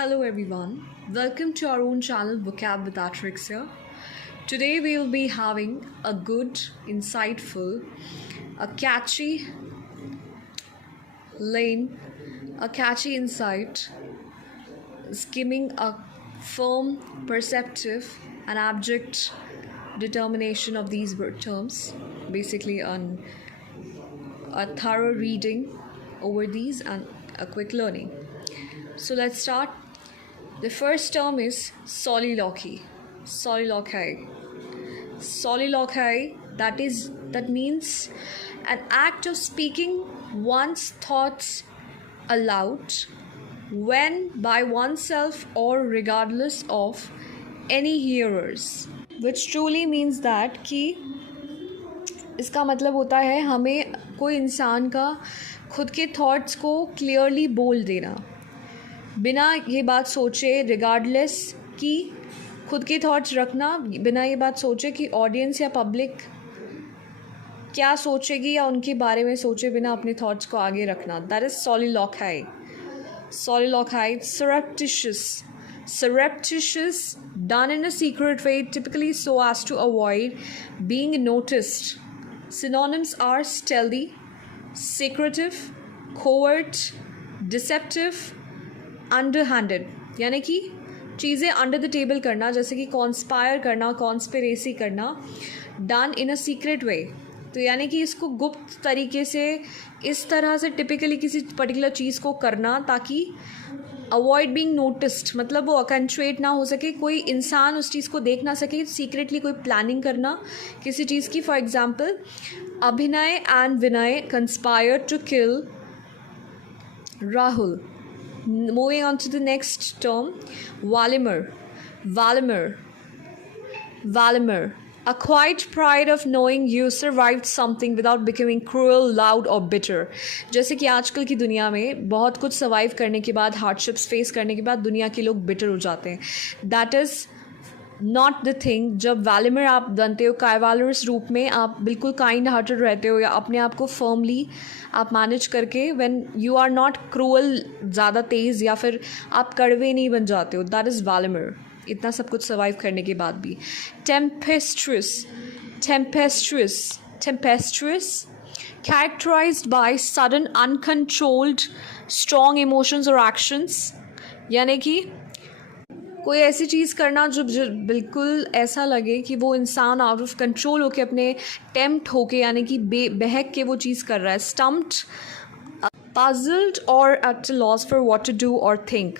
Hello everyone, welcome to our own channel Vocab with Atrix here. Today we will be having a good, insightful, a catchy lane, a catchy insight, skimming a firm, perceptive, and abject determination of these terms. Basically, a thorough reading over these and a quick learning. So let's start. The first term is soliloquy. Soliloquy. Soliloquy, that means an act of speaking one's thoughts aloud when by oneself or regardless of any hearers, which truly means that कि इसका मतलब होता है हमें कोई इंसान का खुद के थॉट्स को क्लियरली बोल देना बिना ये बात सोचे, रिगार्डलेस कि खुद के थॉट्स रखना बिना ये बात सोचे कि ऑडियंस या पब्लिक क्या सोचेगी या उनके बारे में सोचे बिना अपने थॉट्स को आगे रखना. That is soliloquy. Soliloquy, surreptitious, done in a secret way, typically so as to avoid being noticed. Synonyms are stealthy, secretive, covert, deceptive, अंडरहैंडेड, यानी कि चीज़ें अंडर द टेबल करना, जैसे कि कॉन्स्पायर करना, कॉन्स्पिरेसी करना, डन इन अ सीक्रेट वे. तो यानी कि इसको गुप्त तरीके से इस तरह से टिपिकली किसी पर्टिकुलर चीज़ को करना ताकि अवॉइड बीइंग नोटिस्ड, मतलब वो अकंट्रेट ना हो सके, कोई इंसान उस चीज़ को देख ना सके. सीक्रेटली कोई प्लानिंग करना किसी चीज़ की. For example, Abhinay and Vinay conspire to kill Rahul. Moving on to the next term, Valimir. A quiet pride of knowing you survived something without becoming cruel, loud or bitter. जैसे कि आजकल की दुनिया में बहुत कुछ सर्वाइव करने के बाद, हार्डशिप्स फेस करने के बाद दुनिया के लोग बिटर हो जाते हैं. That is not the thing. जब वैलिमर आप बनते हो, काइवालरस रूप में आप बिल्कुल काइंड हार्टेड रहते हो या अपने आप को फर्मली आप मैनेज करके when you are not cruel, ज़्यादा तेज़ या फिर आप कड़वे नहीं बन जाते हो. दैट इज़ वैलिमर. इतना सब कुछ सर्वाइव करने के बाद भी. टेम्पेस्ट्रस, characterized by sudden uncontrolled strong emotions or actions. यानी कि कोई ऐसी चीज़ करना जो बिल्कुल ऐसा लगे कि वो इंसान आउट ऑफ कंट्रोल होके अपने टेम्प्ट होके, यानी कि बहक के वो चीज़ कर रहा है. Stumped, puzzled or at a loss for what to do or think.